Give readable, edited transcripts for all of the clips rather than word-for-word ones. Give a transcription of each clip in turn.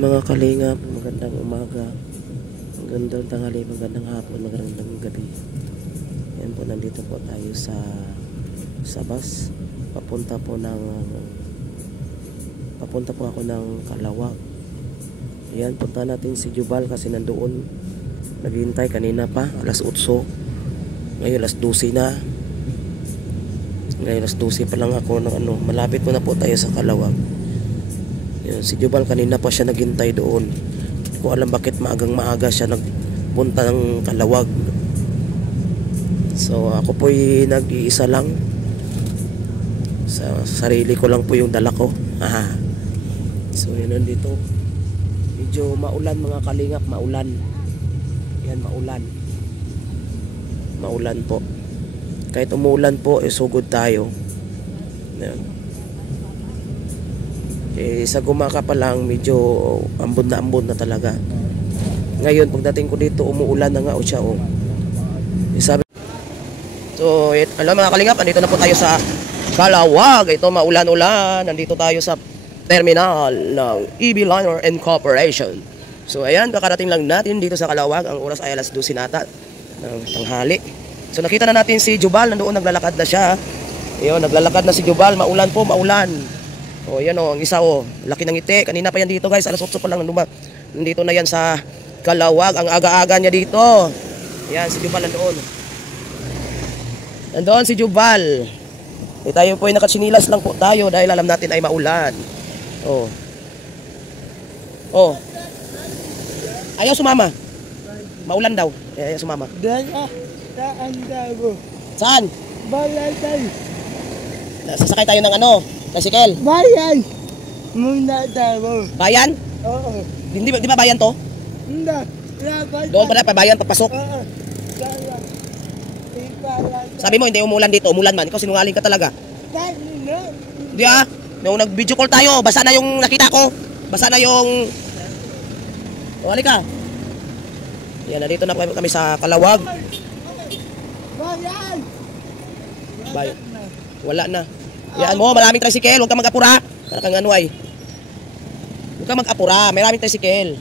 Mga kalingap, magandang umaga, magandang tanghali, magandang hapon, magandang gabi. Ayan po, nandito po tayo sa bus. Papunta po ako ng Calawag. Ayan, punta natin si Jubal kasi nandoon naghihintay kanina pa, alas 8. Ngayon alas 12 na. Ngayon alas 12 pa lang ako ng malapit po na po tayo sa Calawag. Yan, si Jubal kanina pa siya naghintay doon. Hindi ko alam bakit maaga siya nagpunta ng Calawag. So ako po'y nag-iisa lang. Sa sarili ko lang po yung dala ko. So yan, nandito. Medyo maulan mga kalingap, maulan. Yan, maulan. Maulan po. Kahit umulan po, sugod tayo. Yan. Sa Gumaka pa lang medyo ambon na talaga. Ngayon pagdating ko dito umuulan na nga o siya sabi. So alam mga kalingap, andito na po tayo sa Calawag. Ito maulan-ulan. Nandito tayo sa terminal ng EB Liner Incorporation. So ayan, kakarating lang natin dito sa Calawag. Ang oras ay alas 12 nata ng tanghali. So nakita na natin si Jubal, nandoon naglalakad na siya. Ayun, naglalakad na si Jubal. Maulan po, maulan. O yan ang isa laki ng ngiti. Kanina pa yan dito guys, alas 8 pa lang nandito na yan sa Calawag. Ang aga-aga niya dito. Yan, si Jubal nandoon. Nandoon si Jubal. Tayo po ay nakatsinilas lang po tayo dahil alam natin ay maulan. Ayaw sumama. Maulan daw. Ayaw sumama. Saan? Bayan. Sasakay tayo ng tricycle. Bayan. Muna tayo. Bayan? Oo. Di ba bayan to? Hindi. Doon pala pa bayan papasok. Oo. Sabi mo hindi umulan dito, umulan man. Ikaw sinungaling ka talaga. Hindi Nung nag-video call tayo, basa na yung nakita ko. Basa na yung halika. Yan, nandito na kami sa Calawag. Bayan. Wala na. Yan mo, maraming tricycle, huwag kang mag-apura. Para kang huwag kang mag-apura, maraming tricycle.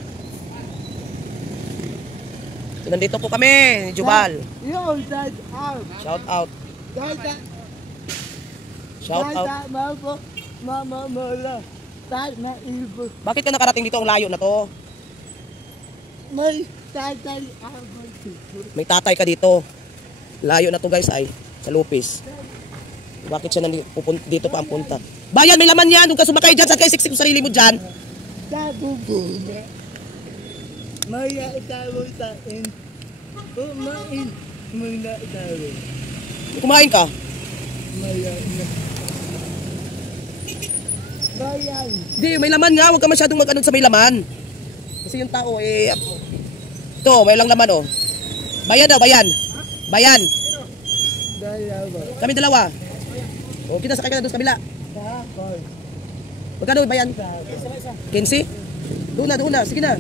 So, nandito po kami, ni Jubal. Shout out. Shout out. Bakit ka nakarating dito, ang layo na to? May tatay ka dito. Layo na to guys ay, sa Lupis. Bakit siya dito pa ang punta? Bayan, may laman yan. Huwag ka sumakay dyan. Saan kayo siksik yung sarili mo dyan? Maya itawo sa kumain muna tayo. Kumain ka? Maya Bayan. Hindi, may laman nga. Huwag ka masyadong mag-ano sa may laman. Kasi yung tao ito, may lang laman Bayan daw, bayan. Bayan. Kami dalawa. Kita sakay ka na doon sa kabila. Magkano bayan? 15? Doon na. Sige na.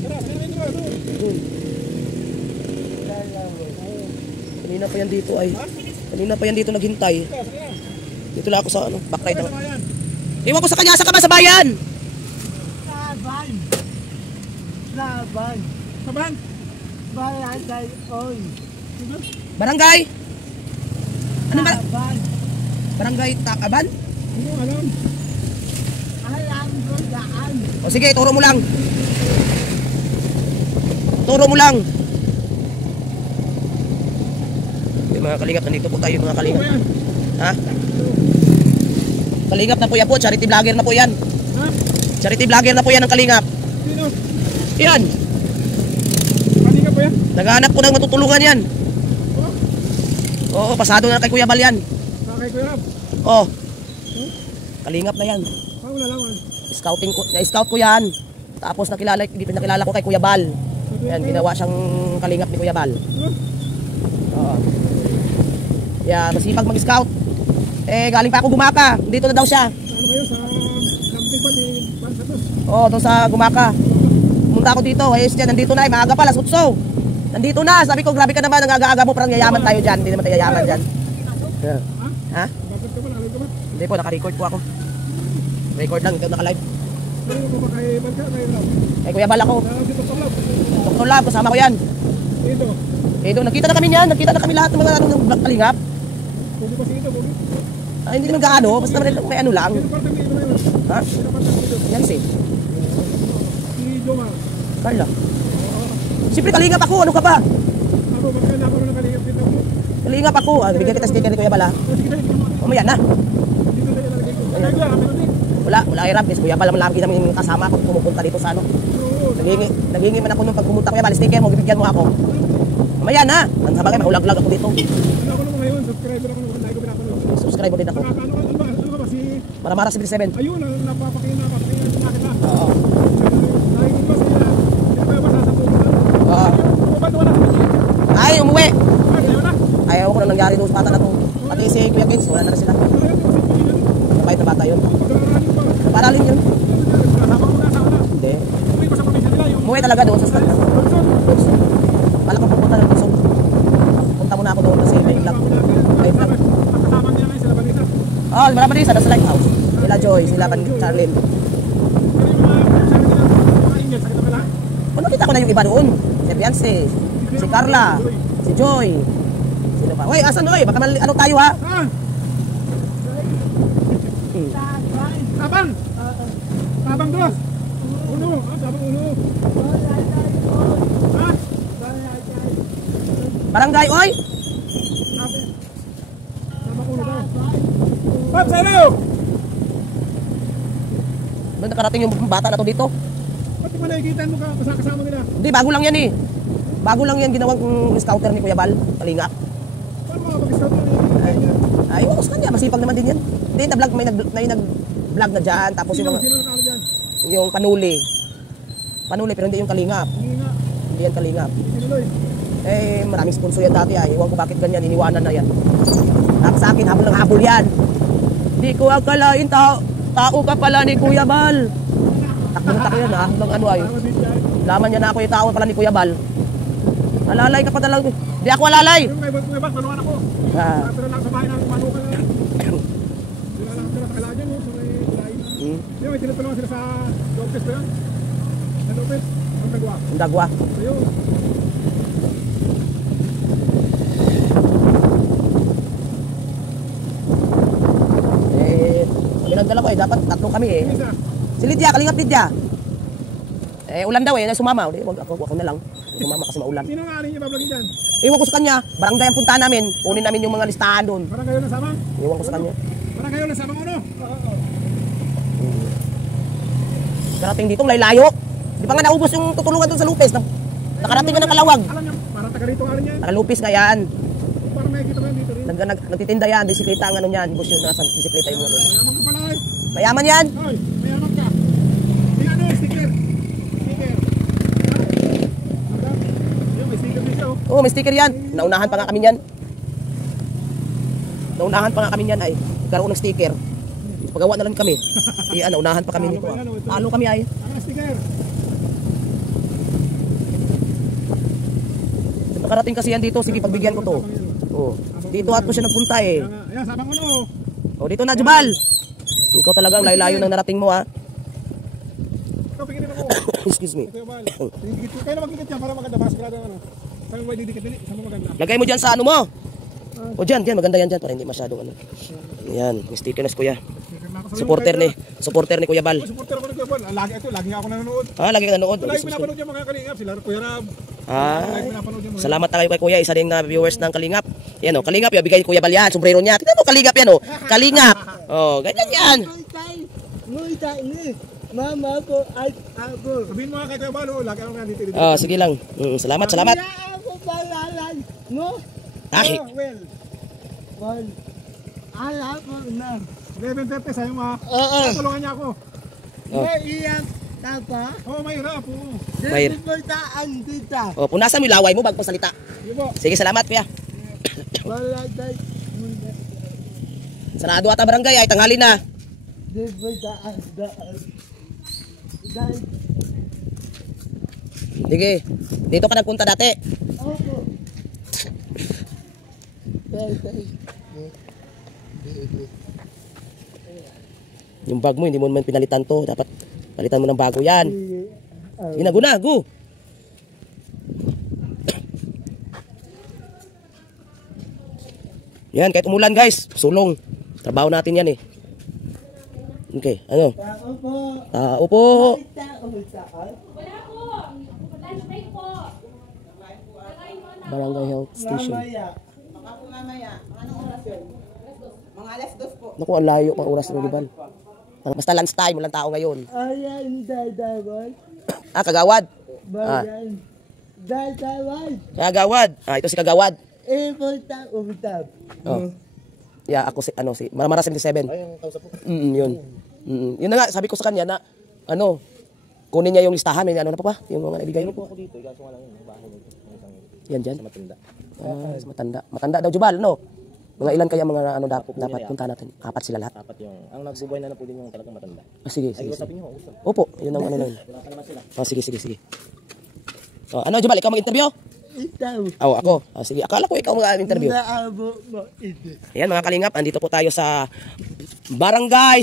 Kanina pa yan dito Kanina pa yan dito naghintay. Dito lang ako sa backride. Iwan ko sa kanya, saka ba sa bayan? Saban. Barangay. Ano ba? Saban. Barangay Takaban? Hindi alam. Alam ko daan. Sige, turo mo lang. Turo mo lang. Mga kalingap, nandito po tayo mga kalingap. Ha? Kalingap na po yan po, charity vlogger na po yan. Ha? Charity vlogger na po yan ang kalingap. Sino? Yan. Kanina po yan? Naghahanap po ng matutulungan yan. Oo, pasado na kay Kuya Bal yan. Kay Kuya Rab? Oo. Kalingap na yan. Wala lang. Na-scout ko yan. Tapos nakilala ko kay Kuya Bal. Yan, ginawa siyang kalingap ni Kuya Bal. Oo. Yan, masipag mag-scout. Galing pa ako Gumaka. Dito na daw siya. Ano ba yun? Sa camping pa ni Pansatos? Oo, doon sa Gumaka. Pumunta ako dito. Nandito na. Maaga pa, alas 8. Nandito na. Sabi ko, grabe ka naman. Ang aga-aga mo. Parang yayaman tayo dyan. Hindi naman tayo yayaman dyan. Ha? Bakit ka ba? Nalagay ka ba? Hindi po, naka-record po ako. Record lang, ito naka-live. Kanina po ba kay Balka, kay Rob? Eh, Kuya Bal ako. Si Dr. Love. Dr. Lab, kasama ko yan. Ito. Eh, doon, nakita na kami niyan. Nakita na kami lahat ng mga ano, ng vlog kalingap. Pugi pa si ito, pugi. Ah, hindi naman gaano, basta may ano lang. Sino parte mo ito na yun? Ha? Sino parte mo ito? Yan si Si Jomar. Carla. Siyempre, kalingap ako. Ano ka ba? Ako, bakit na ako na nakalingap dito ako? Kalingap ako. Ah, bigyan kita sticker ni Kuya Bal, ha? Sige tayo, sige mo. Mamaya na. Dito tayo lalagay ko. Kaya ko, meron din. Wala hirap. Yes, Kuya Bal, lagi namin kasama pag pumupunta dito sa ano. Oo. Naghingi man ako nung pag pumunta Kuya Bal, sticker mo, bibigyan mo ako. Mamaya na. Ang sabagay, mahulaglag ako dito. Ano ako naman ngayon, subscriber ako naman, dahil ko pinapanood. Subscribe mo din ako. Ano ka ba si... Maramara 77. Ayun, napapakinggan na kita. Oo. Nakikita ba sila? Sila ba ba sa pupunta? Oo. Ba't wala sa pupunta? Ay, umuwi. Ayaw na. Ayaw ko na nangyari doon sa bata na to. Pati si Kuya Kins, wala na sila. Ayaw na sa pupunta. Kapait na bata yun. Pag-aaraling pa. Paralin yun. Kasama ko na, kasama na. Hindi. Umuwi pa sa probinsya nila yung... Umuwi talaga doon sa stand. Malak ko pupunta ng Luzon. Punta muna ako doon kasi may vlog. May vlog. Kasama nila ngayon sila Vanessa. Oh, marami rin sa Lighthouse. Sila Joy, sila Charlene. Pero yung mga ingles, sakit na pala. Kung nakita ko na yung iba doon. Si Beyonce, si Carla, si Joy. Sino pa? Uy, asan Uy? Baka ano tayo ha? Ah! Tabang! Tabang dos! Uno! Tabang uno! Ha? Barangay, oy! Tabang uno daw. Pop, sa'yo! Doon nakarating yung bata na to dito. Ba't mo nakikita mo kasama nila? Hindi, bago lang yan eh. Bago lang yan ginawang scouter ni Kuya Bal. Kalingap. Paano mga pag-scout na yung Ay, ko sa kanya. Masipag naman din yan. Hindi, na-vlog. May nag-vlog na dyan. Tapos yung mga, Sino nakakala dyan? yung panuli. Panuli, pero hindi yung kalingap. Hindi nga. Hindi yan kalingap. Sinuloy. Eh, maraming sponsor yan dati ay. Iwan ko bakit ganyan. Iniwanan na yan. Tapos sa akin, habol ng habol yan. Hindi ko akalain tao ka pala ni Kuya Bal. Takbo na takbo yan ha. Hanggang ano ay. Tama din dyan. Laman niya na ako yung tao pala ni Kuya Bal. Alalay ka pa talaga. Hindi ako alalay. Yung may bag, tulungan ako. Ah. Tara lang sa bahay ng manukan na yan. Sila lang sila sa Kalagyan, no? Sa may Kulay. Yung may tinutulungan sila sa Lopez ba yan? Sa Lopez? Ang Dagwa. Ang dagwa. Ayun. Eh, kami nagdala ko eh. Dapat tatlo kami eh. Yung isa. Si Lydia, kalingap Lydia. Eh, ulan daw eh. Sumama. Wag ako na lang. Sumama kasi maulan. Sino nga rin yung bablogin dyan? Iwan ko sa kanya. Barangay ang puntahan namin. Kunin namin yung mga listahan doon. Parang kayo nasama? Iwan ko sa kanya. Parang kayo nasama ko, no? Oo. Karating dito, layo. Di pa nga naubos yung tutulungan doon sa Lupes. Nakarating ka ng Kalawag. Alam niyo, parang taga rito nga rin yan. Taga Lupes nga yan. Parang nakikita ko yan dito rin. Nagtitinda yan. Bisikleta ang ano niyan. Bus yun. Nasa bisikleta yung ano. Mayaman ka pala eh. Mayaman yan. Hoy, mayaman ka. Yung ano, sticker. Sticker. Yung may sticker din siya, oh. Oo, may sticker yan. Naunahan pa nga kami yan. Naunahan pa nga kami yan ay. Karoon ng sticker. Pagawa na lang kami. Iya, naunahan pa kami nito. Talo kami ay. Ang sticker. Nakarating kasi yan dito. Sige, pagbigyan ko to. Oo. Dito at ko siya nagpunta eh. Ayan, sabang uno. O, dito na, Jubal. Ikaw talaga ang layo-layo ng narating mo ha. Ikaw, pinginin ako. Excuse me. Ito yung bal. Didikit ko. Kaya na magdikit yan para maganda. Para sigurado ang ano. Kaya mo didikit din. Saan mo maganda? Lagay mo dyan sa ano mo. O dyan, maganda yan dyan para hindi masyadong ano. Yan, may sticker na si Kuya. Sticker na ako. Supporter ni Kuya Bal. Supporter ako ni Kuya Bal. Lagi nga ako nanonood. Ah, lagi ka nanood. Lagi pinapanood yung mga kalingap. Sila Kuya Rab. Ah, Lagi pinapanood yung mga. salamat na kayo kay Kuya. Isa rin na viewers ng Kalingap. Yan o, Kalingap. Yung bigay ni Kuya Bal yan. Sombrero niya. Tignan mo, Kalingap yan o. Kalingap. O, ganyan yan. Mama ko ay ako. Sabihin mo nga kay Kuya Bal. Lagi ako nga dito. Ah, sige lang. Salamat. Kaya ako palalan mo. Ah, Well. Well, alam ko na. 11:30 sa'yo ma. Oo. Tulungan niya ako. Oh. Naiyak ka pa. Oo, mahirap. Oo. Mahir. Dilipuntaan dita. O, punasan mo yung laway mo bago pasalita. Sige po. Sige, salamat Kuya. Wala tayo. Sarado ata barangay ay tanghali na. Dilipuntaan daan. Dahil Sige, dito ka nagpunta dati. ako. Yung bag mo, hindi mo naman pinalitan to. Dapat Palitan mo ng bago yan. Ginaguna, go. Yan, kahit umulan guys, sulong. Trabaho natin yan eh. Okay, ano? Tao po. Tao po. Tao saan? Barangay Health Station. Mamaya. Anong oras yun? Mga alas 2 po. Naku, ang layo pang oras ng Liban. Basta lunch time, walang tao ngayon. Ayan, dadawad. Ah, Kagawad. Bayan. Dadawad. Kagawad. Ah, ito si Kagawad. Ipunta utap. Oh. Yeah, ako si Maramara 77. Ay, yung kausap po. Yun. Yun na nga, sabi ko sa kanya na ano, kunin niya yung listahan, may ano na pa yung mga nabigay mo. Ako dito, kaso nga lang yun, bahay nito. Yan dyan. Sa matanda. Ah, sa matanda. Matanda daw Jubal, no? Mga ilan kaya mga ano dapat punta natin? 4 sila lahat. Apat yung, ang nagbubuhay na po din yung talagang matanda. Ah, sige. Ay, usapin niyo, gusto. Opo, yun ang ano na yun. Wala ka naman sila. Oh, sige. Oh, ano Jubal, ikaw mag-interview? Itaw. Oh, ako. Ah, sige, akala ko ikaw mag-interview. Naabo mo ito. Ayan mga kalingap, andito po tayo sa Barangay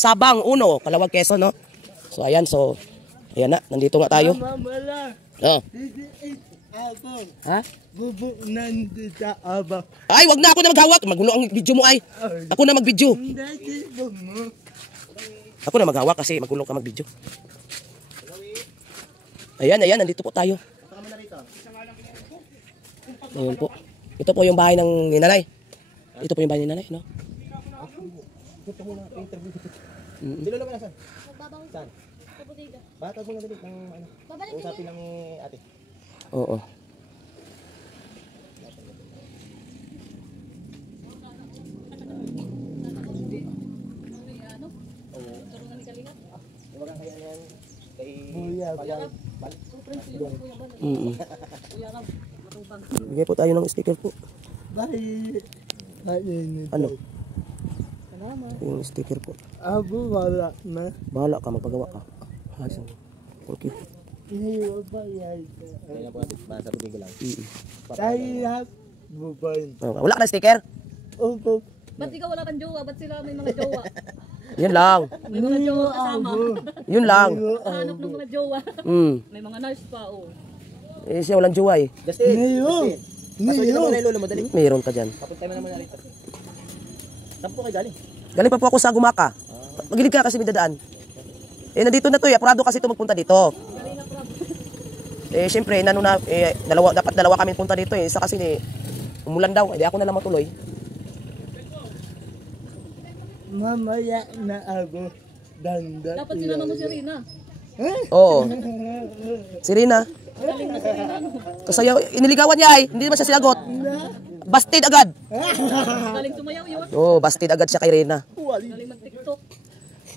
Sabang 1, Kalawag, Quezon, no? So ayan, ayan na, nandito nga tayo. Mamala. Oh. Didi abang. Ha? Bubuk nandito abang. Ay, wag na ako na maghawak. Magulo ang video mo ay. Ako na mag-video. Hindi mo. Ako na maghawak kasi magulo ka mag-video. Ayan, nandito po tayo. Ayan po. Ito po yung bahay ng ninanay. Ito po yung bahay ni nanay, no? Gusto mo na interview. Dilo naman na saan? Saan? Bata mo na dali ng ano. Usapin lang ni ate. Oo. Iwagan kaya na yan. Kay Buya. Bigay po tayo ng sticker po. Bahay. Ano? Yung sticker po. Abo wala na. Bahala ka, magpagawa ka. Ayos. Okay. Iniwa ba yan? kaya po ate, basta tubig lang. Tahirap. Bubayin. Wala ka na sticker? Opo. Ba't ikaw wala kang jowa? Ba't sila may mga jowa? Yun lang. May mga jowa kasama. Yun lang. Hanap ng mga jowa. May mga nurse pa, oh. Eh, siya walang jowa eh. Justin! Niyo. Pasukin mo na yung lolo mo, dali. Mayroon ka dyan. Papunta mo naman na rito. Saan po kayo galing? Galing pa po ako sa Gumaka. Magilig ka kasi may dadaan. Eh, nandito na to eh. Apurado kasi ito magpunta dito. Eh, syempre, dapat dalawa kami punta dito eh. Isa kasi umulan daw. Hindi ako na lang matuloy. Mamaya na ako. Danda. Dapat sinama mo si Rina. Oo. Si Rina. Kasi iniligawan niya ay. Hindi naman siya sinagot. Bastid agad. Galing tumayaw yun. Oo, bastid agad siya kay Rina. Galing mag-tiktok.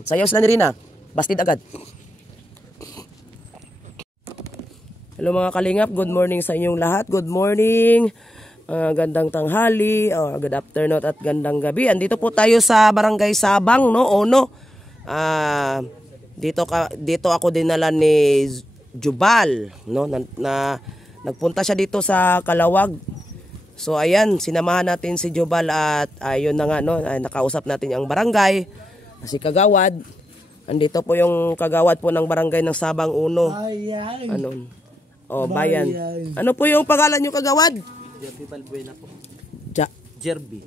Sayaw sila ni Rina. Bastid agad. Hello mga kalingap. Good morning sa inyong lahat. Good morning. Gandang tanghali, good afternoon at gandang gabi. Andito po tayo sa Barangay Sabang, no? Ono. Dito ako dinala ni Jubal, no? Na nagpunta siya dito sa Kalawag. So ayan, sinamahan natin si Jubal at ayun na nga, no? Nakausap natin ang barangay, si Kagawad. Andito po yung Kagawad po ng Barangay ng Sabang 1. Ayan. Ano? Oh, bayan. Ano po yung pangalan niyo, Kagawad? Jerby Balbuena po. Jerby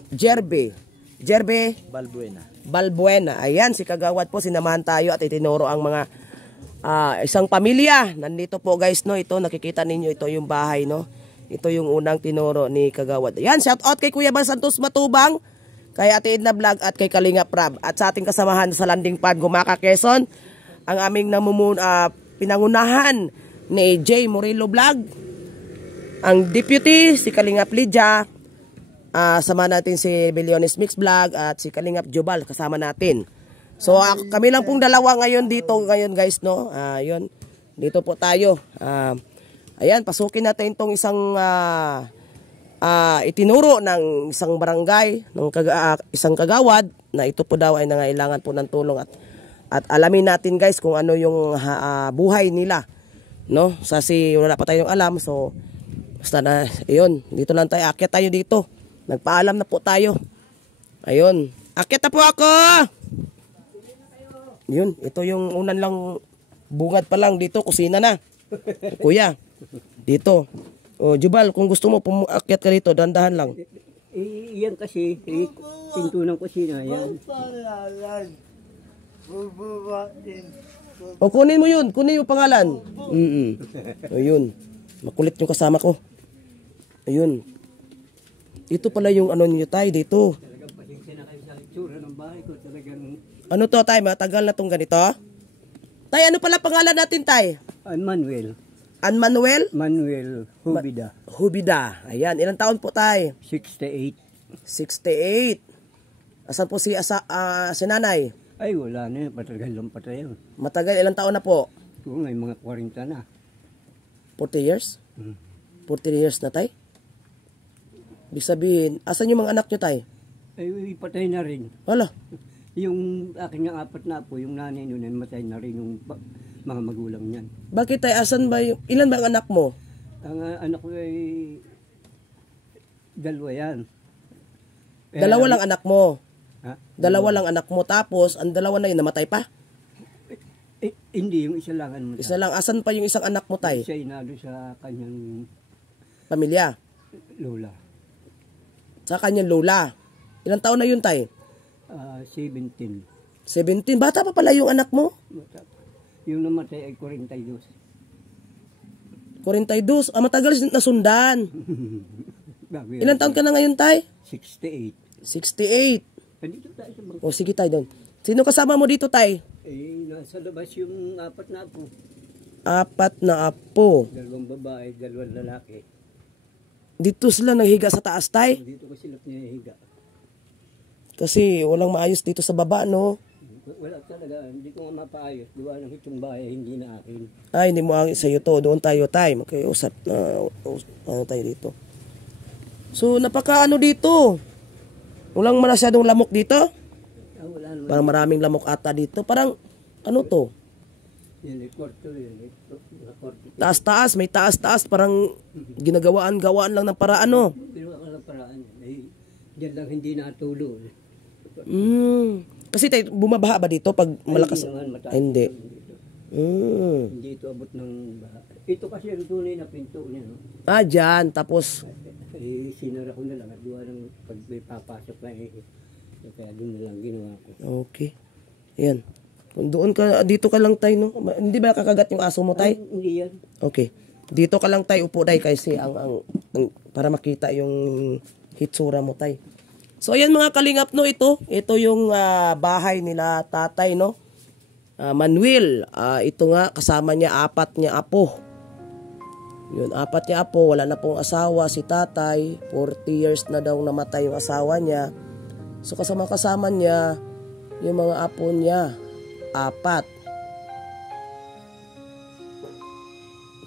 Balbuena. Ayan, si Kagawad po, sinamahan tayo at itinuro ang mga isang pamilya. Nandito po guys, no, ito nakikita ninyo, ito yung bahay, no. Ito yung unang tinuro ni Kagawad. Ayan, shout out kay Kuya Bal Santos Matubang, kay Ate Edna Vlog at kay Kalinga Prab. At sa ating kasamahan sa Landing Pad, Gumaka, Quezon, ang aming pinangunahan ni J. Murillo Vlog. Ang deputy, si Kalingap Lydia, sama natin si Billiones Mix Vlog at si Kalingap Jubal kasama natin. So kami lang pong dalawa ngayon dito ngayon guys, no. Yun. Dito po tayo. Ayan, pasukin natin itong isang itinuro ng isang barangay, ng isang kagawad na ito po daw ay nangailangan po ng tulong at alamin natin guys kung ano yung buhay nila, no. Wala pa tayong alam, so basta na, ayun, dito lang tayo, akyat tayo dito. Nagpaalam na po tayo. Ayun, akyat na po ako! Yun, ito yung unan lang Bungad pa lang dito, kusina na. Kuya, dito. O, Jubal, kung gusto mo pumakyat ka dito, dandahan lang. Yan kasi, pinto ng kusina, yan. O, kunin mo yun. Kunin yung pangalan. Ayun. Makulit yung kasama ko. Ayun. Ito pala yung ano nyo tayo dito. Talagang pasensya na kayo sa itsura ng bahay ko. Talagang... Ano to tay? Matagal na tong ganito? Tay, ano pala pangalan natin tay? Manuel. Manuel? Manuel Hubida. Hubida. Ayan. Ilang taon po tay? 68. 68. Asan po si nanay? Ay, wala na. Patagal lang patay yun. Matagal. Ilang taon na po? Oo, may mga 40 na. 40 years? 40 years na tay? Ibig sabihin, asan yung mga anak nyo tay? Ay, patay na rin. Wala. Yung aking nga 4 na po, yung nanay nun, matay na rin yung mga magulang niyan. Bakit tay? Asan ba yung... Ilan ba ang anak mo? Ang anak ko ay 2 yan. Dalawa lang anak mo. Ha? Dalawa lang anak mo. Tapos, ang dalawa na yun, namatay pa? Hindi, yung isa lang. Isa lang. Asan pa yung isang anak mo tay? Siya inalo sa kanyang Pamilya. lola. Sa kanyang lola. Ilang taon na yun tay? 17. 17. Bata pa pala yung anak mo? Yung namatay ay 42. 42. Matagal nasundan. Bago yan. Ilang taon ka na ngayon tay? 68. 68. Nandito tayo sa bangka. O sige tay doon. Sino kasama mo dito tay? Nasa labas yung 4 na po. 4 na apo. 2 babae, 2 lalaki. Dito sila naghiga sa taas tay? Dito ko sila pinahiga. Kasi walang maayos dito sa baba no? Wala talaga, hindi ko nga mapaayos. Diba ng itong bahay, hindi na akin. Ay, hindi mo ang sa'yo to. Doon tayo tay. Magkaiusap na ano tayo dito. So, napaka ano dito. Walang masyadong lamok dito. Wala naman. Parang maraming lamok ata dito. Parang, ano to? Yan, kwarto yun. Kwarto. Taas-taas. May taas-taas. Parang ginagawaan-gawaan lang ng paraan, no? Pero wala paraan yan. Ay, diyan lang hindi natulo. Kasi tayo, bumabaha ba dito pag malakas? Hindi naman, mataas. Ay, hindi. Hindi ito abot ng baha. Ito kasi ang tunay na pinto niya. No? Dyan. Tapos, Sinara ko na lang at gawa ng pag may papasok na kaya doon na lang ginawa ko. okay. Ayan. Kung doon ka, dito ka lang tayo, no? Hindi ba kakagat yung aso mo tayo? Hindi yan. Okay. Dito ka lang tayo upo tayo kasi para makita yung hitsura mo tayo. So ayan mga kalingap no, ito yung bahay nila tatay no. Manuel, ito nga kasama niya 4 niya apo. Yun, 4 niya apo, wala na pong asawa si tatay, 40 years na daw namatay yung asawa niya. So kasama niya yung mga apo niya, 4.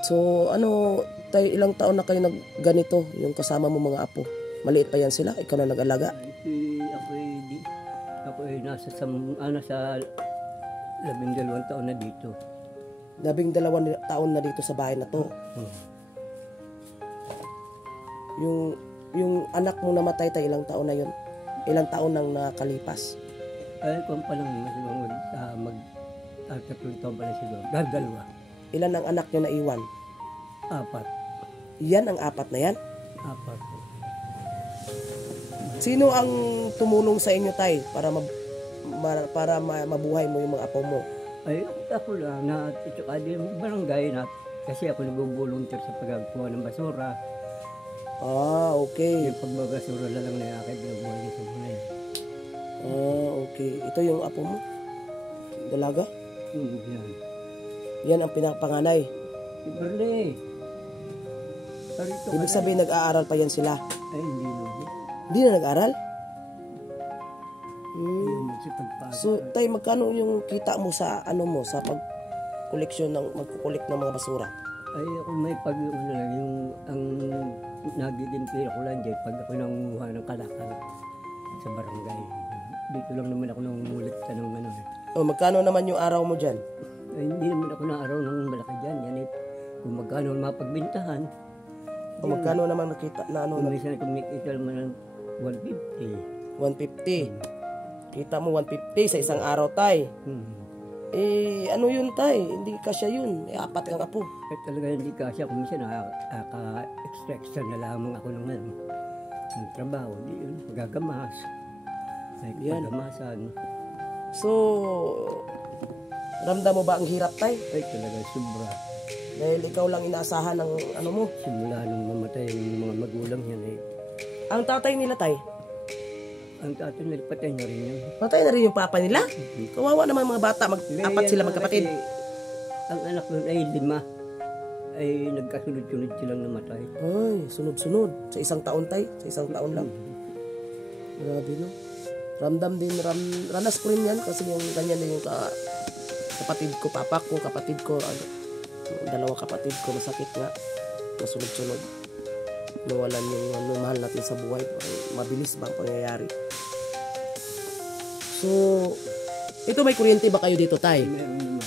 So, tayo ilang taon na kayo ganito, yung kasama mo mga apo? Maliit pa yan sila? Ikaw na nag-alaga? Ako ay nasa sa 12 taon na dito. 12 taon na dito sa bahay na to. Yung anak mo namatay tayo, ilang taon na yun? Ilang taon nang nakalipas? Ay, kung pa lang tatlong taon pala siguro. 2. Ilan ang anak nyo na iwan? 4. Yan ang 4 na yan? 4. Sino ang tumulong sa inyo tay para mabuhay mo yung mga apo mo? Ay, ako lang na ito yung barangay na kasi ako nag-volunteer sa paggawa ng basura. Okay. Yung pagbabasura na lang na akin pinagbuhay sa buhay. Okay. Ito yung apo mo? Dalaga? Yan. Yan ang pinapanganay. Ibarle. Ibig sabihin nag-aaral pa yan sila? Ay, hindi mo. Hindi na nag-aaral? Magsipagpasok. So, tay, magkano yung kita mo sa sa pag-koleksyon magkukulik ng mga basura? Ay, ako may lang yung ang nagiging pera ko lang dyan pag ako nangunguha ng kalakal sa barangay. Dito lang naman ako nangungulit sa ng Magkano naman yung araw mo dyan? Ay, hindi naman ako na araw ng malaki dyan. Yan kung magkano mapagbintahan. Magkano naman nakita na Kung minsan kumikita naman ng 150. 150. Kita mo 150 sa isang araw tay. ano yun tay? Hindi kasya yun. 4 kang apo. Kahit talaga hindi kasya, kung minsan nakaka-extra na lamang ako ng ng trabaho. Di yun, magagamas. Yan. Pagamasan. So, ramdam mo ba ang hirap tay? Ay talaga, sobra. Dahil ikaw lang inaasahan ng ano mo. Simula nung mamatay yung mga magulang yan Ang tatay nila tay, ang tatay nila patay na rin yan. patay na rin yung papa nila. Kawawa naman mga bata, 4 sila magkapatid. Kasi ang anak nun ay 5. Ay nagkasunod-sunod silang namatay. Ay, sunod-sunod. Sa isang taon tay, sa isang taon lang. Grabe no. Ramdam din, ranas ko rin yan kasi yung ganyan din yung kapatid ko, papa ko, kapatid ko, 2 kapatid ko, masakit nga. Masunod-sunod. Nawalan yung mahal natin sa buhay. Mabilis ba ang pangyayari? So, ito may kuryente ba kayo dito tay? Meron naman.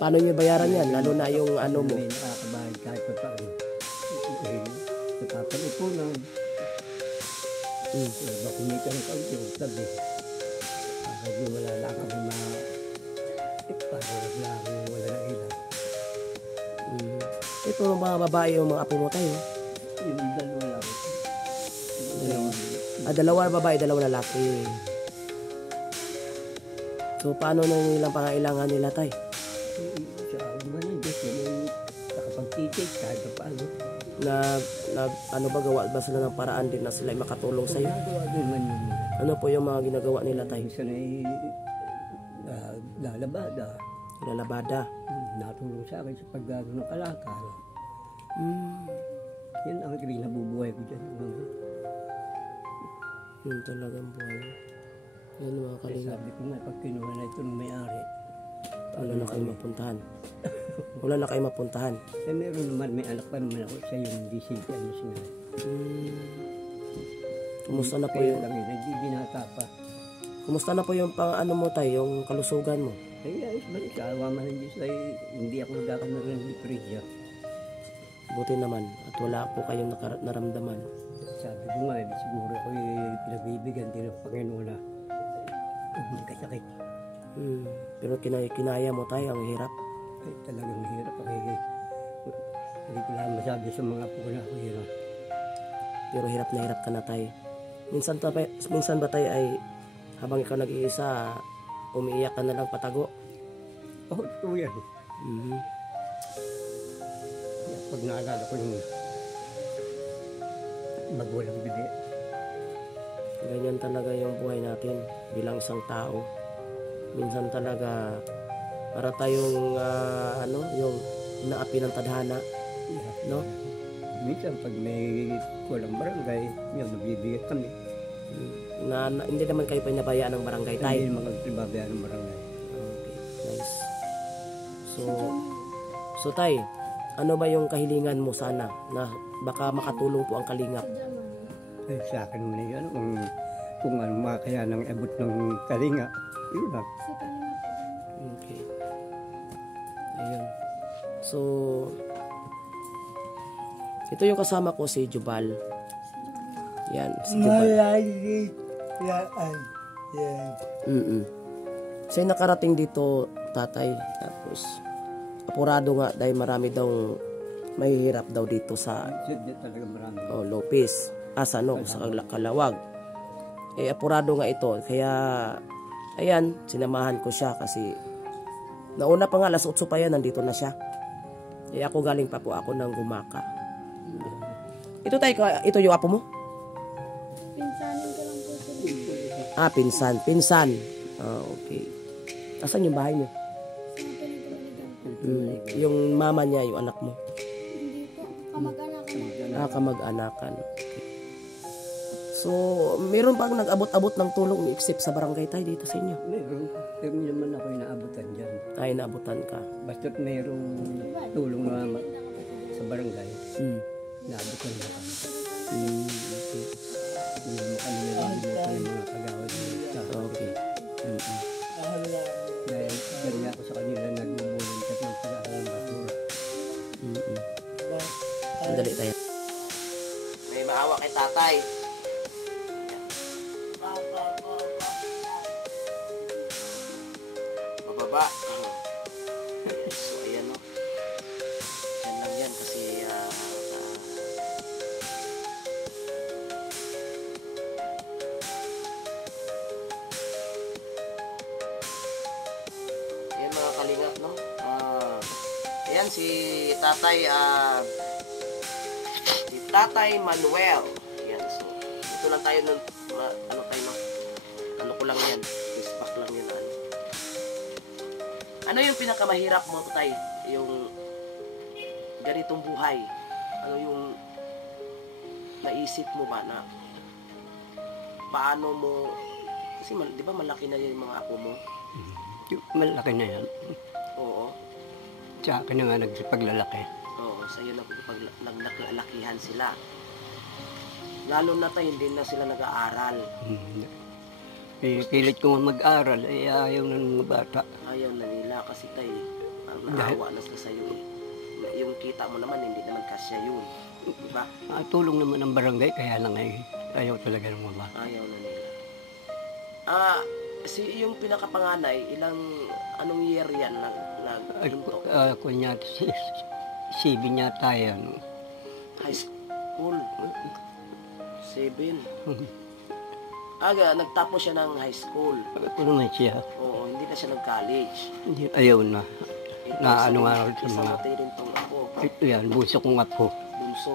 Paano nyo bayaran yan? Lalo na yung ano mo. May nakakabahay kahit pa paano. Napapalipunan. Bakumita ng kaunti o tabi. Para di wala lang kami para wala na ilan. Ito mga babae yung mga apo mo tayo. Yung dalawa lang. Dalawa babae, 2 lalaki. So paano na nilang pangailangan nila tay? Sa man yung Diyos na may nakapagtitig kahit pa paano. Ano ba gawa ba sila ng paraan din na sila ay makatulong sa iyo? Nagawa din man yun. Ano po yung mga ginagawa nila tay? Minsan ay lalabada. Lalabada. Natulong sa akin sa paggano ng kalakal. Yan ang nabubuhay ko dyan. Yun talagang buhay. Yan mga Kaya kalingap. sabi ko nga, pag kinuha na ito ng may-ari, Wala na kayo mapuntahan. Wala na kayo mapuntahan. eh meron naman, may anak pa naman ako sa yung DC anos nga. Kumusta na po Kaya yung lang yun, hindi binata pa. Kumusta na po yung pang ano mo tay, yung kalusugan mo? Ay, ayos ba rin, kaawa man ng Diyos ay hindi ako nagkakaroon ng depresya. Buti naman at wala po kayong naramdaman. Sabi ko nga, siguro ako pinagbibigyan din ng Panginoon na hindi kasakit. Pero kinaya mo tayo, ang hirap. Ay, talagang hirap ako. Hindi ko lang masabi sa mga po na ako hirap. Pero hirap na hirap ka na tayo. Minsan ba tayo ay habang ikaw nag-iisa, umiiyak ka na lang patago? Oh, ito yan. Kaya pag naalala ko yung magulang bili. Ganyan talaga yung buhay natin bilang isang tao. Minsan talaga para tayong yung naapi ng tadhana, no? Minsan pag may kulang barangay, yun, nabibigat kami. Hindi naman kayo pinabayaan ng barangay tayo. Hindi naman nagbabayaan ng barangay. Okay, nice. So tay, ano ba yung kahilingan mo sana na baka makatulong po ang kalingap? Ay, sa akin mo na yan, kung ano makakaya ng abot ng kalinga, yun lang. Okay. Ayun. So, ito yung kasama ko, si Jubal. Yan, si Jubal. Siya nakarating dito, tatay. Tapos, apurado nga dahil marami daw mahihirap daw dito sa Hindi talaga marami. Lopez. Sa Kalawag. Apurado nga ito. Kaya, ayan, sinamahan ko siya kasi nauna pa nga, alas 8 pa yan, nandito na siya. Ako galing pa po ako ng Gumaka. Ito tayo, ito yung apo mo? Pinsanin ko lang po sila. Pinsan. Pinsan. Okay. Asan yung bahay niyo? Sa pinagdamaligan po. Yung mama niya, yung anak mo? Hindi po. Kamag-anakan na. Kamag-anakan. Okay. So, meron bang nag-abot-abot ng tulong except sa barangay tayo dito sa inyo? Meron. Pero hindi naman ako inaabutan dyan. Ay, naabutan ka. Basta't mayroong tulong na sa barangay, naabutan na kami. Okay. Hindi mo kami nalilimutan ng mga kagawad niya. Okay. Dahil ganyan ako sa kanila nagbubulong at magpagawa ng basura. Sandali tayo. May maawa kay tatay. baba. So, ayan o. Yan lang yan kasi ayan mga kalingap, no? Ayan si Tatay Manuel. Ayan, so ito lang tayo nun, ano tayo, no? Ano ko lang yan, Facebook lang yun. Ano yung pinakamahirap mo, Tay? Yung ganitong buhay? Ano yung naisip mo ba na paano mo, kasi di ba malaki na yung mga apo mo? Malaki na yan. Oo. Sa akin na nga nagsipaglalaki. Oo, sa'yo naglalakihan sila. Lalo na tayo, hindi na sila nag-aaral. Pilit ko mag-aral, ayaw na ng mga bata. Ayaw na nila kasi tayo, naawa na sila sa'yo eh. Yung kita mo naman, hindi naman kasya yun. Diba? Tulong naman ng barangay, kaya lang ayaw talaga ng mga bata. Ayaw na nila. Yung pinakapanganay, anong year yan naghinto? Kunya, 7 niya tayo. High school. 7. Nagtapos siya ng high school. Ako naman siya. Oo, hindi na siya nag-college. Ayaw na. Ano nga sa Isang mga... matay rin tong ako. Ito yan, bunso kong apo. Bunso.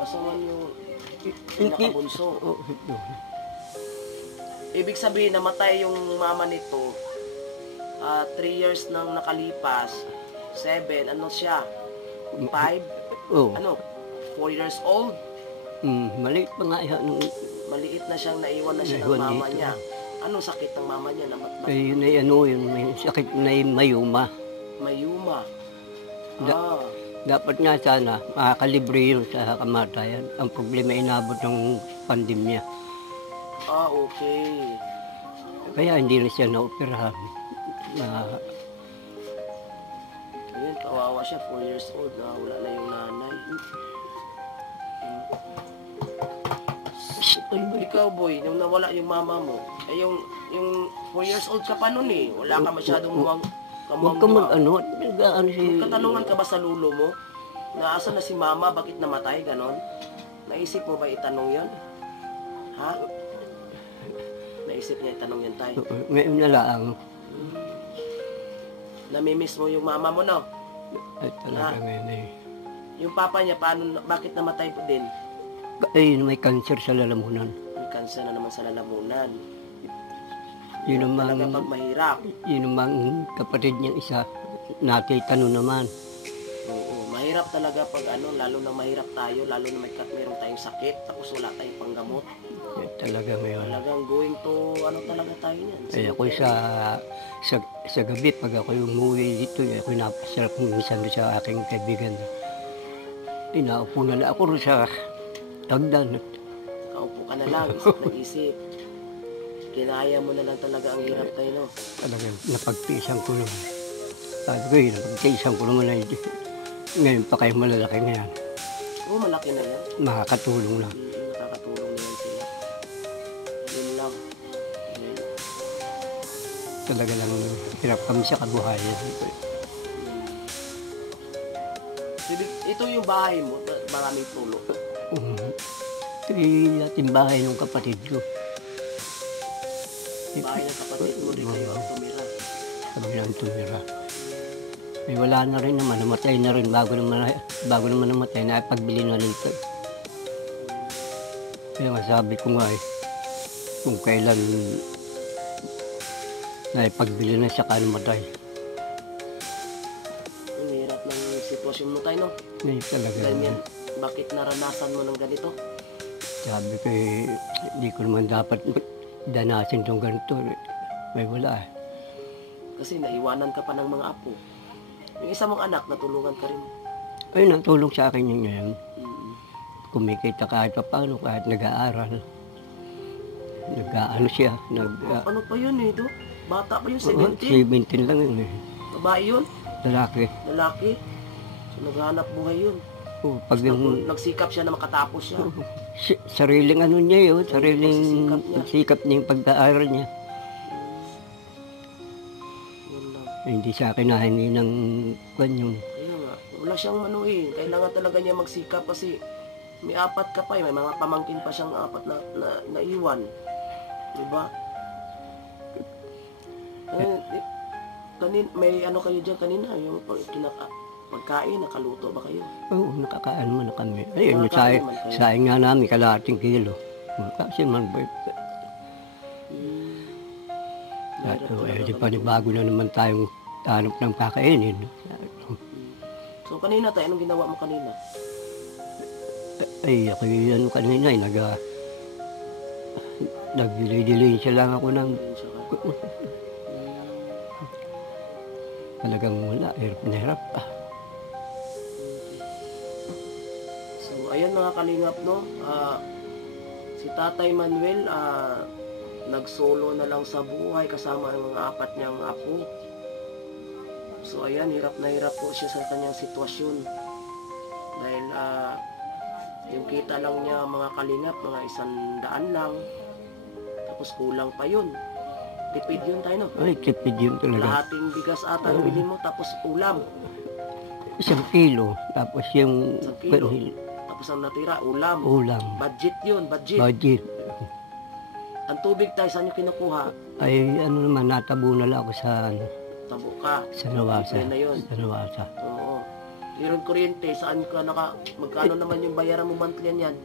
Kasawan yung pinakabunso. Ibig sabihin, namatay yung mama nito. 3 years nang nakalipas. 7, ano siya? 5? Oh. Ano? 4 years old? Maliit pa nga yan. Maliit na siyang naiwan na siya ng mama niya. Anong sakit ng mama niya? Yun ay yun, may sakit na yung mayuma. Mayuma. Dapat nga sana makakalibre yun sa kamatayan. Ang problema inabot ng pandemya. Okay. Kaya hindi na siya naoperahan. Ayun, kawawa siya, 4 years old. Wala na yung nanay. Ikaw, boy, nung nawala yung mama mo, yung 4 years old ka pa nun eh. Wala ka masyadong muwang Huwag ka mag-ano. Katanungan ka ba sa lulo mo? Naasan na si mama, bakit namatay, ganon? Naisip mo ba itanong yon? Ha? Naisip niya itanong yan tayo? Ngayon na lang. Namimiss mo yung mama mo, no? Ay, talaga ngayon eh. Yung papa niya, bakit namatay po din? Ay, may cancer sa lalamunan. May cancer na naman sa lalamunan. Yun naman, talaga pag mahirap. Yun naman kapatid niyang isa, nakita nun naman. Oo, mahirap talaga pag lalo na mahirap tayo, lalo na meron tayong sakit, tapos wala tayong panggamot. Talaga ngayon. Talagang going to, talaga tayo niyan. Ay, ako sa gabi, pag ako umuwi dito, ako napasarap minsan sa aking kaibigan. Inaupo na lang ako sa tagdan. Kaupo ka na lang, nag-isip. Kinaya mo na lang talaga ang hirap tayo, no? Talagang napagtiisan ko naman. Sabi ko yun, napagtiisan ko naman na ngayon pa kayo malalaki na yan. Oo, malaki na yan. Makakatulong lang. Nakakatulong na yan sila. Yun lang. Talaga lang hirap kami sa kabuhayan. Ito yung bahay mo, maraming tulo. Ito yung ating bahay ng kapatid ko. Bahay ng kapatid mo, di kayo ang tumira. Kami lang tumira. May wala na rin naman, namatay na rin bago naman namatay, napagbili na rin ito. Kaya masabi ko nga kung kailan naipagbili na siya ka namatay. Ang hirap ng sitwasyon mo tayo, no? Ngayon talaga. Ganyan, bakit naranasan mo ng ganito? Sabi ko hindi ko naman dapat danasin itong ganito. May wala eh. Kasi naiwanan ka pa ng mga apo. Yung isa mong anak, natulungan ka rin. Ay, natulong sa akin yun ngayon. Kumikita kahit pa paano, kahit nag-aaral. Nag-aano siya. Ano pa yun eh, do? Bata pa yun, 17? 17 lang yun eh. Babae yun? Lalaki. Lalaki? So, naghahanap buhay yun. Pag yung... Nagsikap siya na makatapos siya. Sariling ano niya yun, sariling sikap niya yung pag-aaral niya. Hindi sa akin nahingi ng kwan yung Kaya nga, wala siyang manuhin. Kailangan talaga niya magsikap kasi may 4 ka pa, may mga pamangkin pa siyang 4 na naiwan. Diba? May ano kayo dyan kanina, yung pagkain, nakaluto ba kayo? Oo, nakakaan man na kami. Ayun, Nakakain man kayo. saing nga namin, kalahating kilo. Kasi man, di panibago na naman tayong hanap ng kakainin. So kanina tayo, anong ginawa mo kanina? Ay, ako yun kanina, nag-delay siya lang ako ng Ayun siya ka. talagang wala, hirap na hirap. So ayan mga kalingap, no? Si Tatay Manuel, nagsolo na lang sa buhay kasama ng mga 4 niyang apo. So ayan, hirap na hirap po siya sa kanyang sitwasyon. Dahil yung kita lang niya mga kalingap, mga 100 lang. Tapos kulang pa yun. Tipid yun tayo, no? Ay, tipid yun talaga. Lahating bigas ata ang bilhin mo, tapos ulam. 1 kilo, tapos yung 1 kilo. Tapos ang natira, ulam. ulam, Budget yun, budget. budget. Ang tubig tayo, saan nyo kinukuha? Ay, ano naman, natabo na lang ako sa, Tabo ka. sa Nawasa. Libre na yun. Sa Nawasa. Oo. Yung kuryente, saan ka magkano naman yung bayaran mo monthly yan?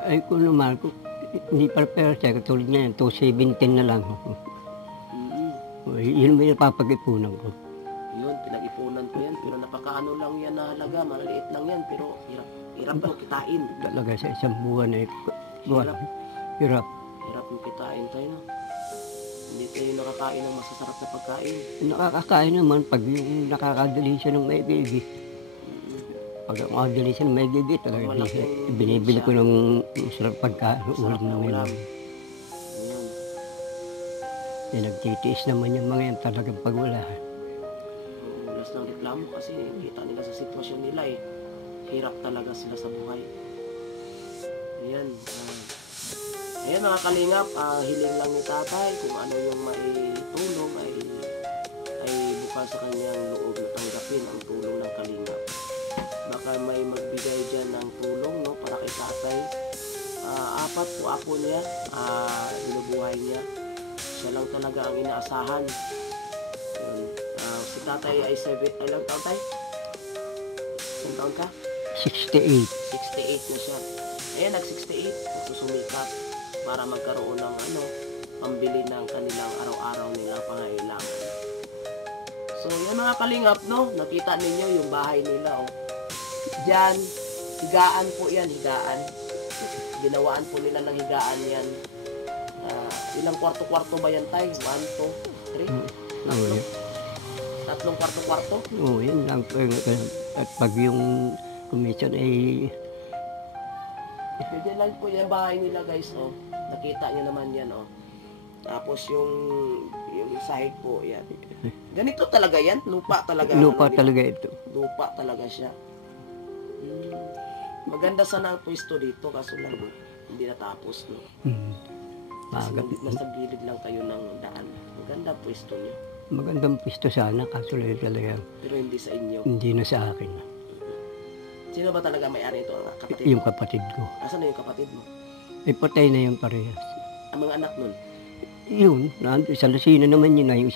Ay, kung naman, hindi para siya, katulad na yan, 217 na lang. Yun mo yung papag-ipunan ko. Yun, pinag-ipunan ko yan. Pero napakaano lang yan na halaga, maliliit lang yan. Pero hirap mo kitain. Talaga sa isang buwan ay hirap. Hirap mo kitain tayo, no? Hindi tayo nakakain ng masasarap na pagkain. Nakakakain naman pag yung nakakadali siya ng may baby. Pag nakakadali siya ng may baby, talaga Malaking binibili ko siya. ng masarap pagkain. Sarap Ulam na naman. ulam. Ayan. Nagtitiis naman yung mga yan talagang pag wala. Ulas ng reklamo kasi kita nila sa sitwasyon nila eh. Hirap talaga sila sa buhay. Ayan. Ayan mga kalingap, hiling lang ni tatay kung ano yung maitulong ay bukas sa kanyang loob na tanggapin ang tulong ng kalingap. Baka may magbigay dyan ng tulong, no, para kay tatay. 4 po apo niya, binubuhay niya. Siya lang talaga ang inaasahan. Si tatay ay ilang taon tayo? Ilang taon ka? 68. 68 na siya. Ayan, nag-68. Susumikat para magkaroon ng pambili ng kanilang araw-araw nilang pangailangan. So, yan mga kalingap, no? Nakita ninyo yung bahay nila, oh. Diyan, higaan po yan, higaan. Ginawaan po nila ng higaan yan. Ilang kwarto-kwarto ba yan, tay? 1, 2, 3? Oo, yan. 3 kwarto-kwarto? Oo, yan lang. At pag yung commission ay Pwede lang po yung bahay nila, guys, oh. Nakita nyo naman yan, oh. Tapos yung sahig po, yan. Ganito talaga yan? Lupa talaga? lupa ano, talaga ito. Lupa talaga siya. Maganda sana ang pwesto dito, kaso lang, hindi natapos, no? Kasi nasa gilid lang kayo ng daan. Maganda ang pwesto nyo. Magandang pisto sana, kaso lang talaga Pero hindi sa inyo. hindi na sa akin. Sino ba talaga may-ari ito? Ang kapatid Yung mo? kapatid ko. Asan na yung kapatid mo? Ay patay na yung parehas. Ang mga anak nun? Yun, sa Lucena naman yun na yung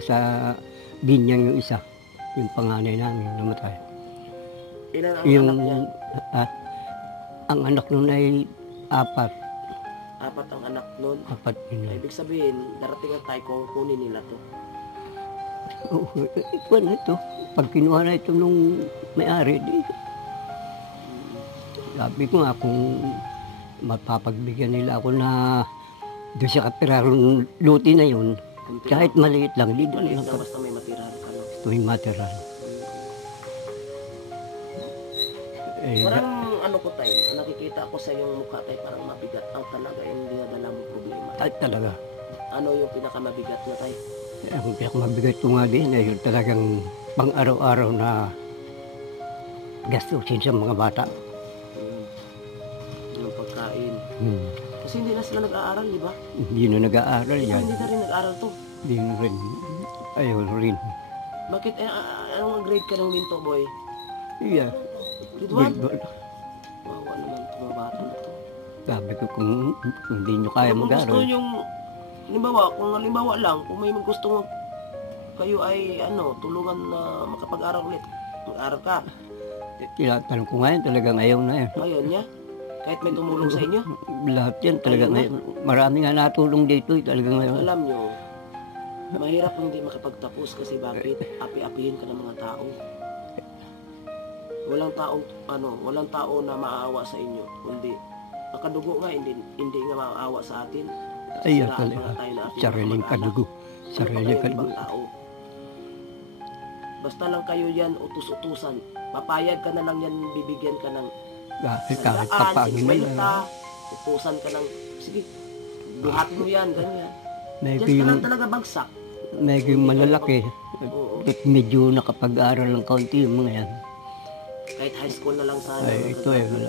sa Binyang yung isa. Yung panganay namin namatay. Ilan ang Yung anak niya? ang anak nun ay 4. 4 ang anak nun. 4 yun. Ibig sabihin, darating ang tayo kung kunin nila to. Oo, ano ito? Pag kinuha na ito nung may-ari, di. Sabi ko nga kung mapapagbigyan nila ako na doon sa kapirarong luti na yun, kahit maliit lang, di doon Maliit lang lang basta may matirahan ka, no? tuwing material. Parang ano ko tayo, nakikita ko sa iyong mukha tayo, parang mabigat ang talaga yung dinadala mong problema. Ay talaga. Ano yung pinakamabigat na tayo? Ang pinakamabigat ko nga din ay yung talagang pang-araw-araw na gastusin sa mga bata. Yung pagkain. Hmm. Kasi hindi na sila nag-aaral, di ba? Hindi na nag-aaral yan. Hindi na rin nag-aaral to. Hindi na rin. Ayaw rin. Bakit, anong grade ka ng Minto, boy? Iya. Grade 1? Wawa naman ito, mga bata na to. Sabi ko kung hindi nyo kaya Kung gusto mag-aral. yung, kung halimbawa lang, kung may gusto mo, kayo ay, tulungan na makapag-aral ulit. Mag-aral ka. Tinatanong ko ngayon talagang ayaw na yan. Ngayon niya, kahit may tumulong sa inyo, Lahat yan talagang ngayon. Marami nga natulong dito talagang ngayon. alam nyo, mahirap hindi makapagtapos kasi bakit? Api-apihin ka ng mga tao. Walang tao na maawa sa inyo, kundi makadugo nga, hindi nga maawa sa atin. Ayaw Siraan talaga. pa nga tayo na ating Sariling mga kadugo. Ano Sariling pa kayo, kadugo. ibang tao? Basta lang kayo yan, utus-utusan. Papayag ka na lang yan, bibigyan ka ng Kahit papaano na yan. 50, utusan ka ng, sige, buhatin mo yan, ganyan. Medyo Diyan ka lang yung, talaga bagsak. medyo yung malalaki. Oo. At medyo nakapag-aral ng kaunti yung mga yan. Kahit high school na lang sana. Ay, ito eh. Wala.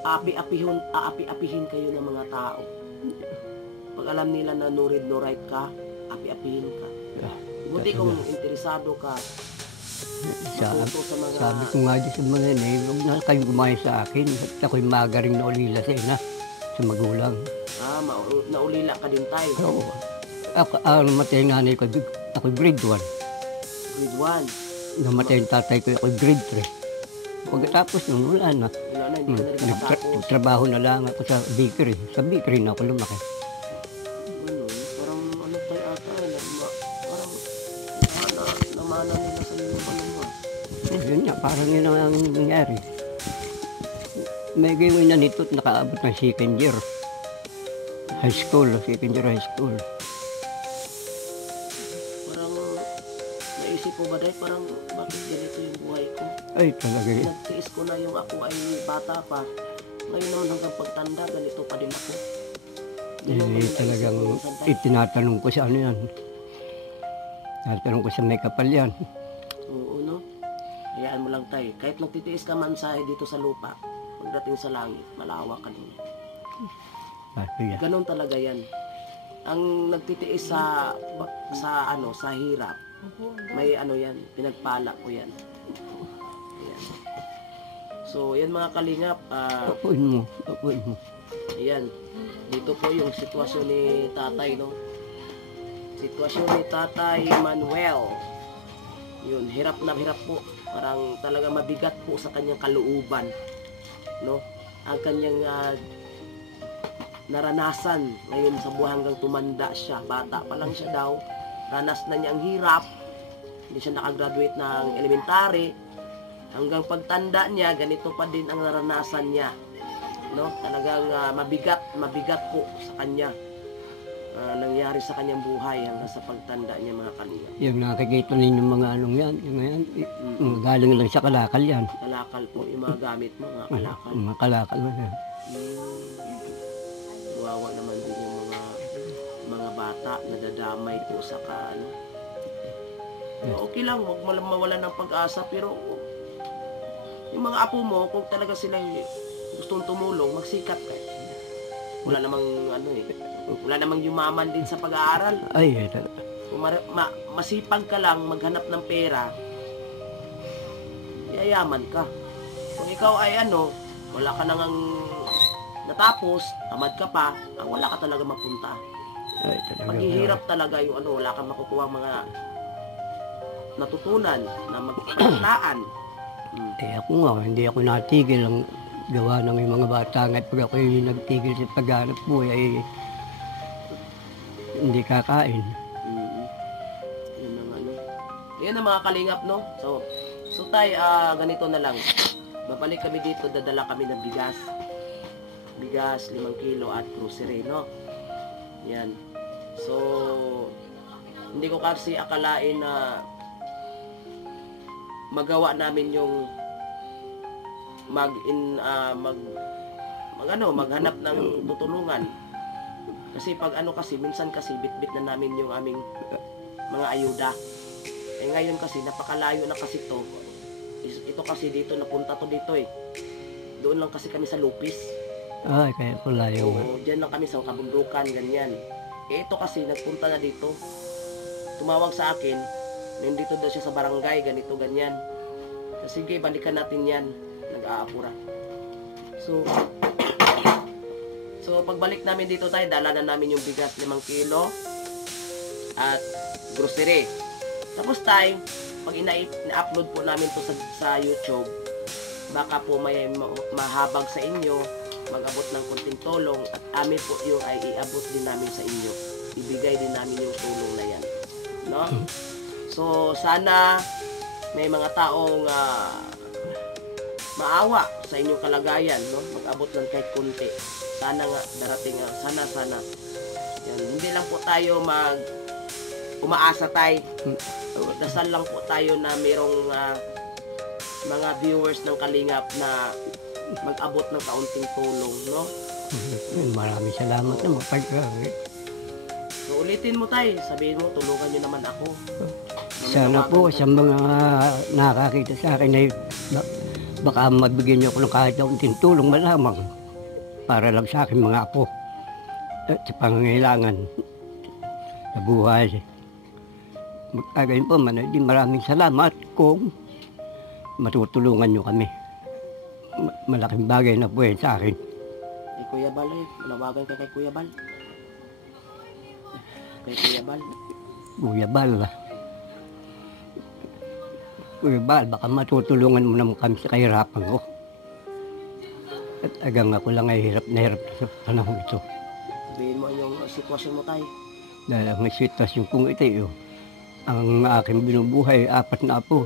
Aapi-apihin kayo ng mga tao. Pag alam nila na no read, no write ka, api-apihin ka. Buti kung interesado ka, matuto sa mga... Sabi ko nga dyan sa mga yan eh, huwag na kayo gumaya sa akin. At ako'y magaring na ulila sa ina, sa magulang. Naulila ka din tayo. Oo. Namatay ang nanay ko, ako'y grade 1. Grade 1. Namatay ang tatay ko, ako'y grade 3. Pagkatapos nung wala na, Wala na, hindi ka na rin nakatapos. nagtrabaho na lang ako sa bakery. Sa bakery na ako lumaki. Parang ano pa yata, parang namana nila sa iyo mo. Yun nga, parang yun ang nangyari. May gawin na nito at nakaabot ng second year. Second year high school. Parang naisip mo ba dahil parang bakit ganito yung buhay ko? Ay, talaga yun. Nagtiis ko na yung ako ay bata pa. Ngayon naman hanggang pagtanda, ganito pa din ako. Talagang itinatanong ko sa ano yan. Tinatanong ko sa may kapal yan. Oo, no? Hayaan mo lang tayo. Kahit nagtitiis ka man sa dito sa lupa, pagdating sa langit, malawa ka nun. Sabi yan. Ganon talaga yan. Ang nagtitiis sa hirap, may yan, pinagpala ko yan. Ayan. So, yan mga kalingap, Apuin mo. ayan. Dito po yung sitwasyon ni tatay, no? Sitwasyon ni tatay Manuel. Yun, hirap na hirap po. Parang talaga mabigat po sa kanyang kalooban, no? Ang kanyang naranasan ngayon sa buhay hanggang tumanda siya. Bata pa lang siya daw. Ranas na niya ang hirap. Hindi siya nakagraduate ng elementary. Hanggang pagtanda niya, ganito pa din ang naranasan niya. No? Talagang mabigat po sa kanya. Nangyari sa kanyang buhay hanggang sa pagtanda niya, mga kalinga. Yung nakikita ninyo mga anong yan, yung yan, galing lang sa kalakal yan. Kalakal po, yung mga gamit mo, mga kalakal. Mga kalakal na yan. Wawa naman din yung mga bata na dadamay po sa Okay lang, huwag mawala ng pag-asa, pero yung mga apo mo, kung talaga sila gustong tumulong, magsikap ka. Wala namang wala namang yumaman din sa pag-aaral. Ay, Kung masipag ka lang maghanap ng pera, yayaman ka. Kung ikaw ay wala ka nang natapos, tamad ka pa, wala ka talaga mapunta. ay talaga. Paghihirap talaga yung wala kang makukuha mga natutunan na magpaglaan. Ako nga, hindi ako natigil ang gawa ng mga bata. Ngayon pag ako yung nagtigil sa paghanap buhay ay hindi kakain. Yun ang Yan ang mga kalingap, no? So tay, ganito na lang. Babalik kami dito, dadala kami ng bigas. Bigas, 5 kilo at grocery, no? Yan. So, hindi ko kasi akalain na magawa namin yung maghanap ng tutulungan. Kasi pag minsan kasi bitbit na namin yung aming mga ayuda. Ngayon kasi napakalayo na kasi to. Ito kasi dito, napunta to dito eh. Doon lang kasi kami sa Lupis. Ay, kaya ko layo. Diyan lang kami sa kabundukan, ganyan. Ito kasi nagpunta na dito. tumawag sa akin, nandito daw siya sa barangay, ganito, ganyan. So, sige, balikan natin yan. Nag-aapura. So, pagbalik namin dito tayo, dala na namin yung bigas 5 kilo at grocery. Tapos tayo, pag ina-upload po namin to sa YouTube, baka po may mahabag sa inyo, mag-abot ng konting tulong at amin po yung ay iabot din namin sa inyo. Ibigay din namin yung tulong na yan. No? So, sana may mga taong maawa sa inyong kalagayan, no? Mag-abot lang kahit kunti. Sana nga, darating nga. Sana. Yan. Hindi lang po tayo umaasa tayo. Dasal lang po tayo na mayroong mga viewers ng Kalingap na mag-abot ng kaunting tulong, no? Maraming salamat naman. So, ulitin mo tayo. Sabihin mo, tulungan nyo naman ako. Sana po sa mga nakakita sa akin ay baka mabigyan niyo ako ng kahit kaunting tulong malamang para lang sa akin mga apo at sa pangangailangan sa buhay. Magkagayon po man, maraming salamat kung matutulungan niyo kami. Malaking bagay na po yan sa akin. Kuya Bal, manawagan ka kay Kuya Bal. Kay Kuya Bal. Kuya Bal, baka matutulungan mo naman kami sa kahirapan ko. At agang ako lang ay hirap na hirap sa panahon ito. Sabihin mo yung sitwasyon mo tayo. Dahil ang sitwasyon kong ito, ang aking binubuhay, 4 na apo.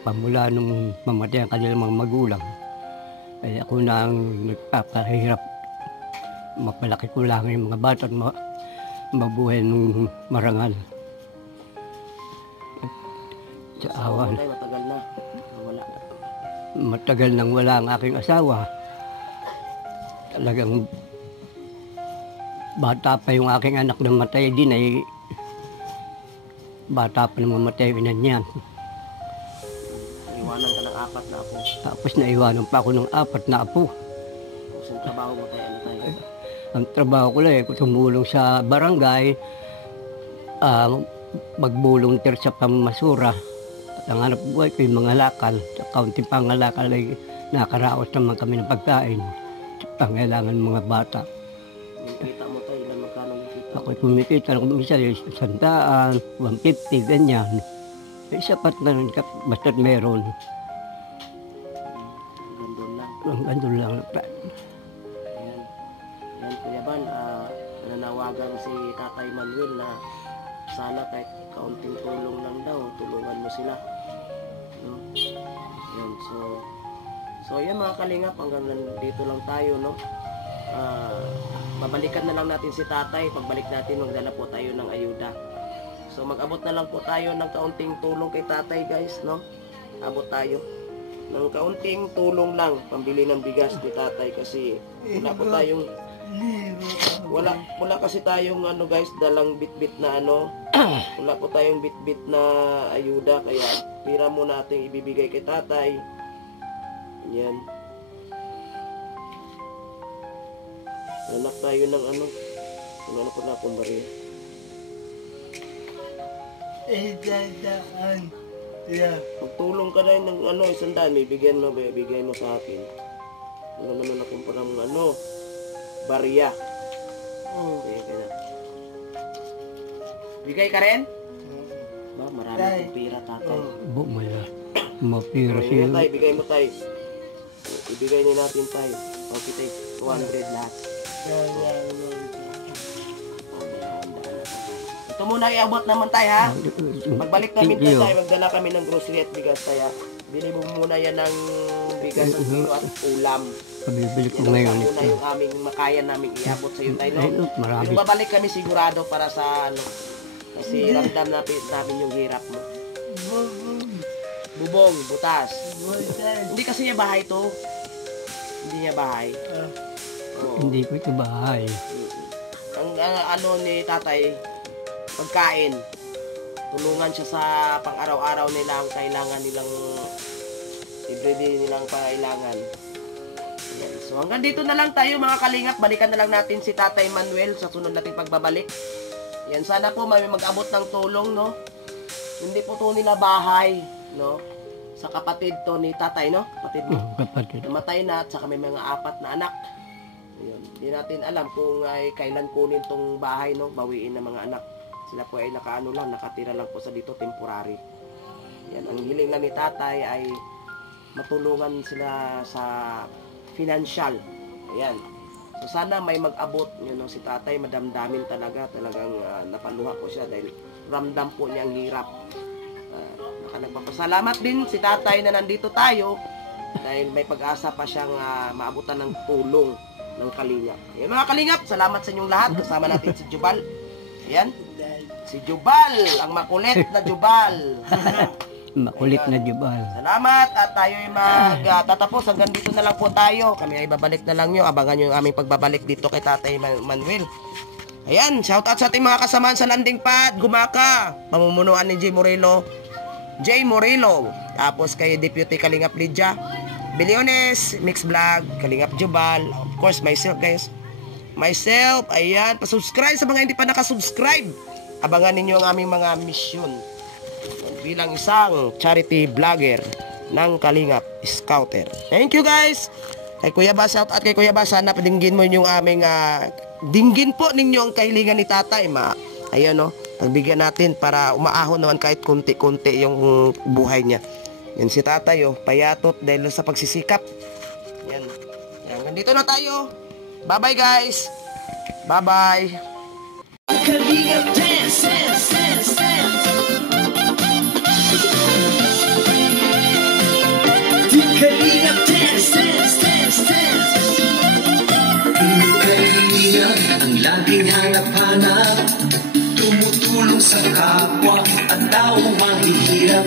Pamula nung mamatay ang kanilang mga magulang. Ay ako na ang nagpapahirap. Mapalaki ko lang yung mga bata at mabuhay ng marangal. Sa awa. Matagal na. Wala. Matagal nang wala ang aking asawa. Talagang bata pa yung aking anak na matay din ay bata pa nang mamatay inan niyan. Iwanan ka ng 4 na apo. Tapos naiwanan pa ako ng 4 na apo. Tapos yung trabaho mo tayo, ano tayo? Ang trabaho ko lang tumulong sa barangay, mag-volunteer sa pamamasura. At ang hanap buhay ko yung mga lakal. Sa kaunting pangalakal ay nakaraos naman kami ng pagkain. Sa pangailangan ng mga bata. Yung kita mo tayo, ilan magkano yung kita? Ako'y kumikita ng minsan 100, 150, ganyan. Ay sapat na rin basta't meron. Gandun lang. Gandun lang. Ayan. Ayan, Kuya Bal, nananawagan si Tatay Manuel na sana kahit kaunting tulong lang daw, tulungan mo sila. No? Ayan, so yan mga kalingap, hanggang dito lang tayo, no? Babalikan na lang natin si Tatay. Pagbalik natin, magdala po tayo ng ayuda. So mag-abot na lang po tayo ng kaunting tulong kay Tatay, guys, no? Abot tayo ng kaunting tulong lang, pambili ng bigas ni Tatay kasi wala po tayong wala kasi tayong guys, dalang bit-bit na wala po tayong bit-bit na ayuda, kaya pira mo nating ibibigay kay Tatay. Yan. Anak tayo ng ano ko na akong bariya. Magtulong ka na ng 100, bigay mo sa akin. Wala naman akong parang bariya. Bigay ka na. Bigay ka rin? Ba, marami akong pira, Tatay. Bumala. Mapira siya. Bigay mo tayo. Ibigay ni natin tayo. Okay tayo, 200 lahat. Ito muna iabot naman tayo, ha? Pagbalik namin tayo, magdala kami ng grocery at bigas tayo. Bili mo muna yan ng bigas ng kilo at ulam. Pabibili ko ngayon. Yan muna yung aming makaya namin iabot sa iyo tayo, no? Marami. Pero babalik kami sigurado para sa kasi ramdam namin yung hirap mo. Bubong, butas. Hindi kasi niya bahay to. Hindi niya bahay. Hindi ko ito bahay. Ang ni Tatay, pagkain. Tulungan siya sa pang-araw-araw nila ang kailangan nilang everyday nilang pangailangan. Yan. So hanggang dito na lang tayo mga kalingap. Balikan na lang natin si Tatay Manuel sa sunod nating pagbabalik. Yan, sana po may mag-abot ng tulong, no? Hindi po to nila bahay, no? Sa kapatid to ni tatay, no? Kapatid mo. Kapatid. Namatay na at saka may mga 4 na anak. Ayun. Hindi natin alam kung ay kailan kunin tong bahay, no? Bawiin ng mga anak. Sila po ay nakatira lang po sa dito, temporary. Yan, ang hiling lang ni tatay ay matulungan sila sa financial. Ayan. So sana may mag-abot, si tatay madamdamin talagang napaluha po siya dahil ramdam po niya ang hirap. Nagpapasalamat din si tatay na nandito tayo dahil may pag-asa pa siyang maabutan ng tulong ng Kalingap. Ayan, mga Kalingap, salamat sa inyong lahat. Kasama natin si Jubal. Ayan. Si Jubal, ang makulit na Jubal. Makulit na Jubal. Salamat at tayo ay magtatapos. Hanggang dito na lang po tayo. Kami ay babalik na lang nyo. Abangan nyo yung aming pagbabalik dito kay Tatay Manuel. Ayan, shout out sa ating mga kasamahan sa landing pad. Gumaka, pamumunuan ni J. Morillo. Tapos kay Deputy Kalingap Lydia Biliones, Mix Vlog, Kalingap Jubal. Of course, myself guys. Ayan, pasubscribe sa mga hindi pa nakasubscribe. Abangan ninyo ang aming mga mission bilang isang charity vlogger ng Kalingap Scouter. Thank you guys. Kay Kuya Bas, shout out kay Kuya Bas. Sana padinggin mo yung aming dinggin po ninyo ang kahilingan ni tatay. Ayan no, pagbigyan natin para umaahon naman kahit kunti-kunti yung buhay niya. Yan si tatay payatot dahil sa pagsisikap. Yan. Ganito na tayo. Bye bye guys. Bye bye. Kalingap dance. Kalingap dance. Kalingap ang laging hanap-hanap, tumutulong sa kapwa at taong mahihirap.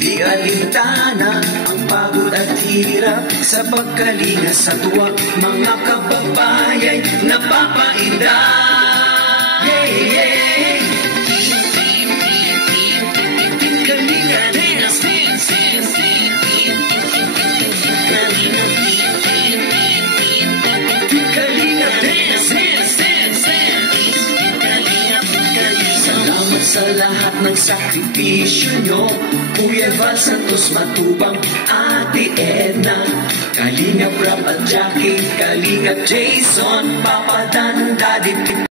Di alintana ang pagod at hirap, sa pagkalinga sa tuwa mga kababayay napapainda. Kalingap dance. Salamat sa lahat ng sakripisyo nyo, Kuya Val Santos Matubang, Ate Edna, Kalingap Rap at Jackie, Kalingap Jason, Papa Dan, Daddy